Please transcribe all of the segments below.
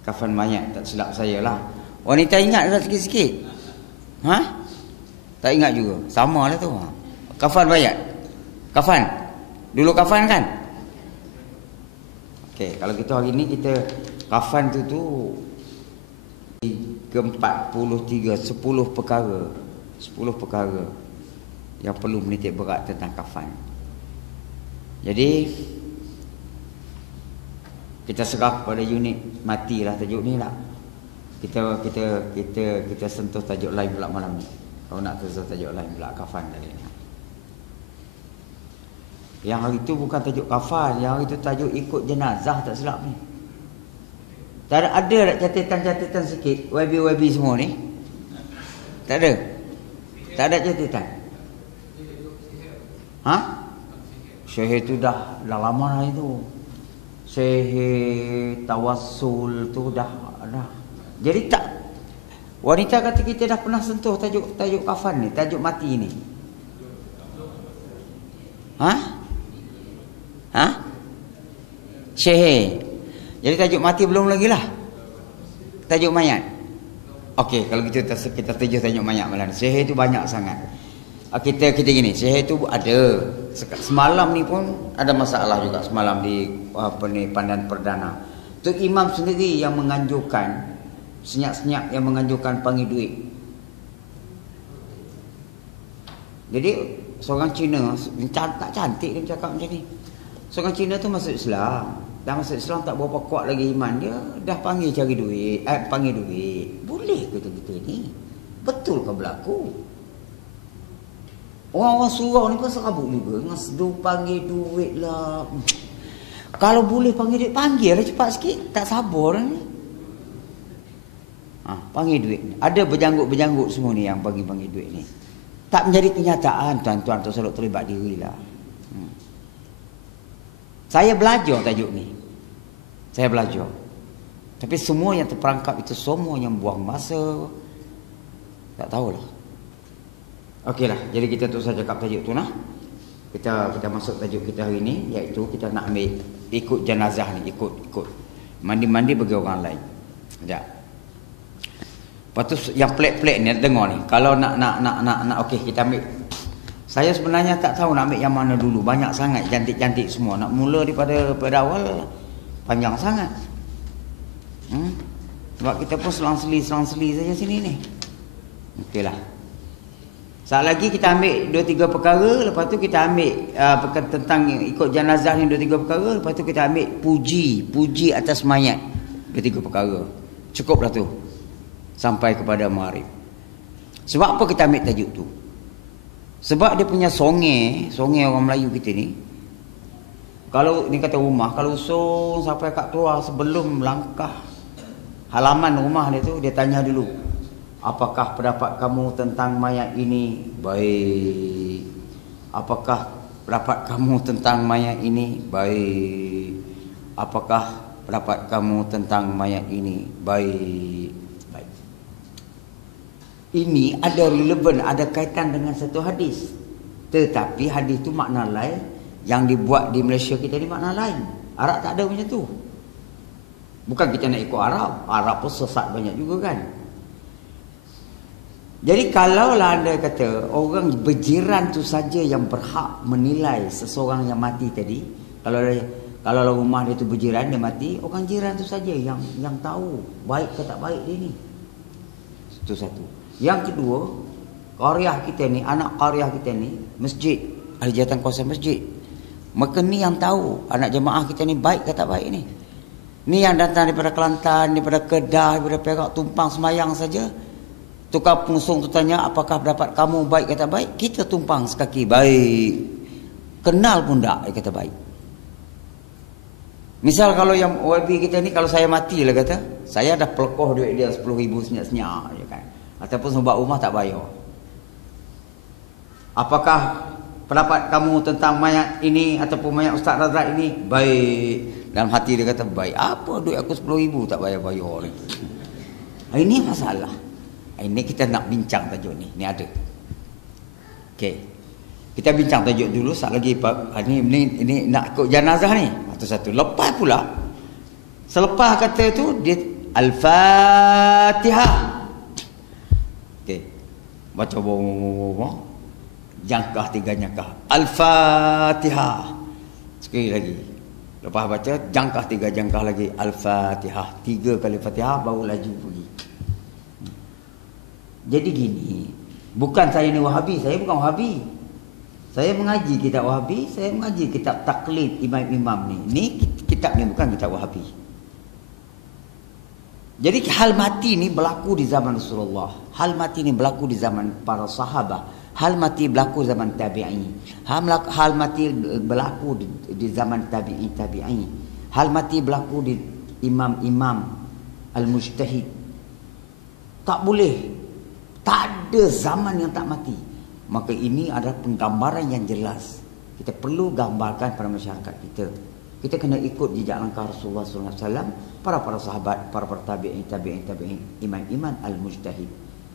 Kafan mayat, tak silap saya lah. Wanita ingat tak sikit-sikit? Ha? Tak ingat juga. Sama lah tu. Kafan mayat. Kafan. Dulu kafan kan? Okey, kalau kita hari ni kita kafan tu ke-43, 10 perkara. 10 perkara yang perlu menitik berat tentang kafan. Jadi kita serah pada unit matilah tajuk ni lah. Kita sentuh tajuk lain pula malam ni. Kalau nak sentuh tajuk lain pula kafan tadi ni. Yang hari tu bukan tajuk kafan, yang hari tu tajuk ikut jenazah tak silap ni. Tak ada tak catatan-catatan sikit YB semua ni? Tak ada. Tak ada catatan. Ha? Syihir tu dah lama lah itu. Syihir tawassul tu dah. Jadi tak, wanita kata kita dah pernah sentuh tajuk kafan ni, tajuk mati ni. Ha? Ha? Syihir. Jadi tajuk mati belum lagi lah. Tajuk mayat. Okey, kalau kita tuju tajuk mayat malam. Syihir tu banyak sangat. Kita gini, syihir tu ada. Semalam ni pun ada masalah juga semalam di pandan perdana. Tu imam sendiri yang menganjurkan senyap-senyap yang menganjurkan panggil duit. Jadi seorang Cina tak cantik dia cakap macam ni. Seorang Cina tu masuk Islam. Dah masuk Islam tak berapa kuat lagi iman dia, dah panggil cari duit, panggil duit. Boleh ke kita ni? Betul ke berlaku? Orang-orang surau ni pun serabut juga. Ngasdu panggil duit lah. Kalau boleh panggil duit, panggil lah cepat sikit. Tak sabar ni. Panggil duit. Ada berjanggut-berjanggut semua ni yang panggil duit ni. Tak menjadi kenyataan, tuan-tuan tu selalu terlibat dirilah. Saya belajar tajuk ni. Saya belajar. Tapi semua yang terperangkap itu semua yang buang masa. Tak tahulah. Okeylah, jadi kita tu saja cakap tajuk tu nah. Kita masuk tajuk kita hari ni, iaitu kita nak ambil ikut jenazah ni, ikut mandi bagi orang lain. Sekejap. Lepas tu yang pelik-pelik ni dengar ni. Kalau nak okey kita ambil. Saya sebenarnya tak tahu nak ambil yang mana dulu. Banyak sangat cantik-cantik semua. Nak mula daripada awal panjang sangat. Sebab kita pun selang-seli saja sini ni. Okeylah. Saat lagi kita ambil 2-3 perkara, lepas tu kita ambil tentang ikut jenazah ni 2-3 perkara, lepas tu kita ambil puji atas mayat 2-3 perkara. Cukuplah tu. Sampai kepada maghrib. Sebab apa kita ambil tajuk tu? Sebab dia punya songai orang Melayu kita ni. Kalau ni kata rumah, kalau usung sampai kat keluar sebelum langkah halaman rumah dia tu, dia tanya dulu, apakah pendapat kamu tentang mayat ini? Baik. Apakah pendapat kamu tentang mayat ini? Baik. Apakah pendapat kamu tentang mayat ini? Baik. Ini ada relevan, ada kaitan dengan satu hadis. Tetapi hadis tu makna lain. Yang dibuat di Malaysia kita ni makna lain. Arab tak ada macam tu. Bukan kita nak ikut Arab. Arab pun sesat banyak juga kan. Jadi kalaulah anda kata orang berjiran tu saja yang berhak menilai seseorang yang mati tadi. Kalau rumah dia tu berjiran, dia mati, orang jiran tu saja yang tahu baik ke tak baik dia ni. Itu satu. Yang kedua, qaryah kita ni, anak qaryah kita ni, masjid, ahli jawatan kuasa masjid. Maka ni yang tahu anak jemaah kita ni baik ke tak baik ni. Ni yang datang daripada Kelantan, daripada Kedah, daripada Perak, tumpang semayang saja. Tukar pengusung tu tanya, apakah pendapat kamu baik ke tak baik? Kita tumpang sekaki, baik. Kenal pun tak, dia kata baik. Misal kalau yang YB kita ni, kalau saya mati lah kata, saya dah pelekoh duit dia 10,000 senyap-senyap je kan. Ataupun sebab rumah tak bayar. Apakah pendapat kamu tentang mayat ini ataupun mayat Ustaz Razak ini? Baik. Dalam hati dia kata baik. Apa duit aku 10,000 tak bayar-bayar ni? Ini masalah. Ini kita nak bincang tajuk ni. Ni ada. Okey. Kita bincang tajuk dulu. Saat lagi ini nak ikut jenazah ni. Satu-satu. Lepas pula, selepas kata tu dia Al-Fatihah. Okey. Baca bomo. Jangkah 3 jangkah. Al-Fatihah. Sekali lagi. Lepas baca jangkah 3 jangkah lagi. Al-Fatihah. 3 kali Fatihah baru laju pergi. Jadi gini, bukan saya ni Wahabi, saya bukan Wahabi. Saya mengaji kitab Wahabi, saya mengaji kitab taklid imam-imam ni. Ni kitab ni bukan kitab Wahabi. Jadi hal mati ni berlaku di zaman Rasulullah. Hal mati ni berlaku di zaman para sahabat. Hal mati berlaku zaman tabi'in. Hal mati berlaku di zaman tabi'in. Hal mati berlaku di imam-imam al-mujtahid. Tak boleh. Tak ada zaman yang tak mati. Maka ini adalah penggambaran yang jelas. Kita perlu gambarkan pada masyarakat kita. Kita kena ikut jejak langkah Rasulullah SAW, para sahabat, para tabi'in, imam-imam al-mujtahid.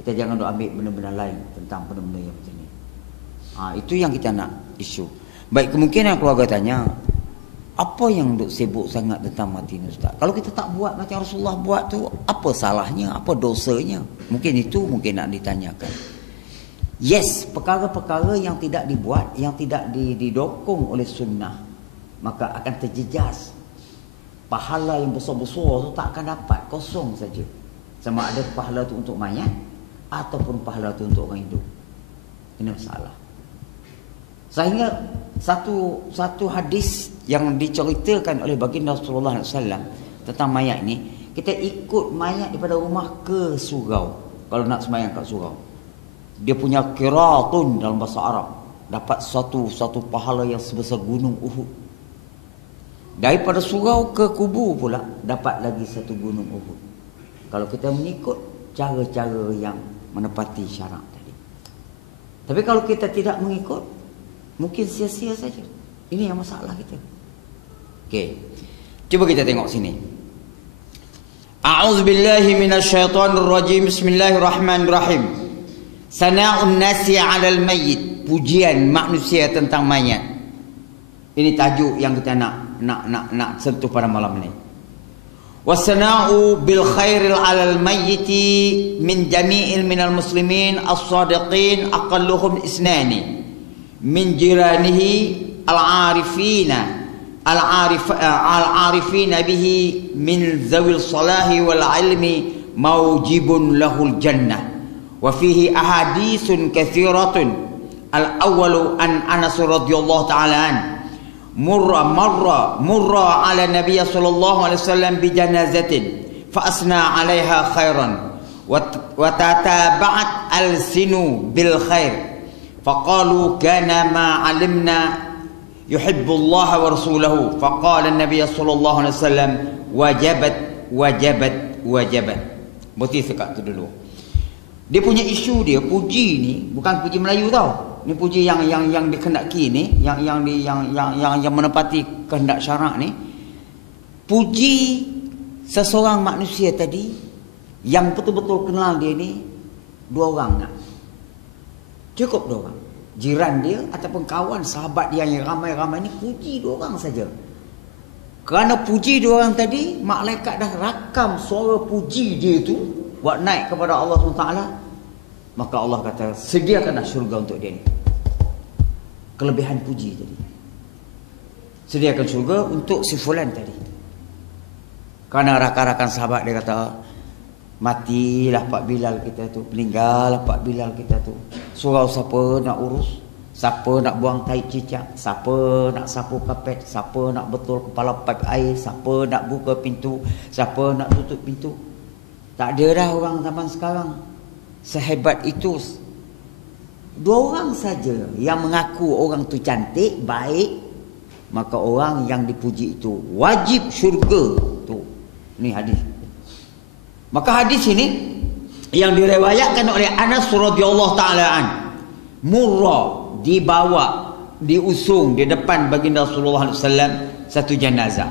Kita jangan duk ambil benda-benda lain tentang benda-benda yang macam ni. Itu yang kita nak isu. Baik, kemungkinan keluarga tanya, apa yang duk sibuk sangat tentang mati ni Ustaz? Kalau kita tak buat macam Rasulullah buat tu, apa salahnya? Apa dosanya? Mungkin itu mungkin nak ditanyakan. Yes, perkara-perkara yang tidak dibuat, yang tidak didokong oleh sunnah, maka akan terjejas. Pahala yang besar-besar tu tak akan dapat, kosong saja. Sama ada pahala tu untuk mayat ataupun pahala tu untuk orang hidup. Ini masalah. Sehingga satu hadis yang diceritakan oleh baginda Rasulullah SAW tentang mayat ni, kita ikut mayat daripada rumah ke surau. Kalau nak sembahyang kat surau, dia punya qiratun dalam bahasa Arab, dapat satu pahala yang sebesar gunung Uhud. Daripada surau ke kubur pula dapat lagi satu gunung Uhud. Kalau kita mengikut cara-cara yang menepati syarak tadi. Tapi kalau kita tidak mengikut, mungkin sia-sia saja. Ini yang masalah kita. Okey. Cuba kita tengok sini. A'udzubillahi minasyaitonirrajim. Bismillahirrahmanirrahim. Sana'un nasi 'alal mayyit. Pujian manusia tentang mayat. Ini tajuk yang kita nak sentuh pada malam ini. Wasana'u bil khairil 'alal mayyiti min jami'il minal muslimin as-sadiqin aqalluhum isnani min jiranihi al-'arifina bihi min zawil salahi wal 'ilmi mawjibun lahul jannah. Wa fihi ahaditsun katsiratun. Al-awwalu an Anas radhiyallahu ta'ala an murra ala Nabiy sallallahu alaihi wasallam bi janazatin fa asna 'alaiha khairan wa tataba'at al-sinu bil khair faqalu kana ma 'alimna yuhibbu Allah wa rasuluhu faqala an-nabiy sallallahu alaihi wasallam wajabat. Berarti sekat tu dulu. Dia punya isu dia, puji ni bukan puji Melayu tau. Ni puji yang dikehendaki ni, yang menepati kehendak syarak ni. Puji seseorang manusia tadi yang betul-betul kenal dia ni 2 orang nak. Cukup 2 orang. Jiran dia ataupun kawan sahabat dia yang ramai-ramai ni, puji 2 orang saja. Kerana puji 2 orang tadi, malaikat dah rakam suara puji dia tu buat naik kepada Allah SWT. Maka Allah kata, sediakanlah syurga untuk dia ni. Kelebihan puji tadi. Sediakan syurga untuk si fulan tadi. Kerana rakan-rakan sahabat dia kata, matilah Pak Bilal kita tu, meninggal Pak Bilal kita tu. Surau siapa nak urus? Siapa nak buang tai cicak? Siapa nak sapu kapet? Siapa nak betul kepala pipe air? Siapa nak buka pintu? Siapa nak tutup pintu? Tak ada dah orang zaman sekarang sehebat itu. 2 orang saja yang mengaku orang tu cantik, baik, maka orang yang dipuji itu wajib syurga tu. Ini hadis. Maka hadis ini yang diriwayatkan oleh Anas radhiyallahu taala an, dibawa, diusung di depan baginda Rasulullah SAW satu jenazah.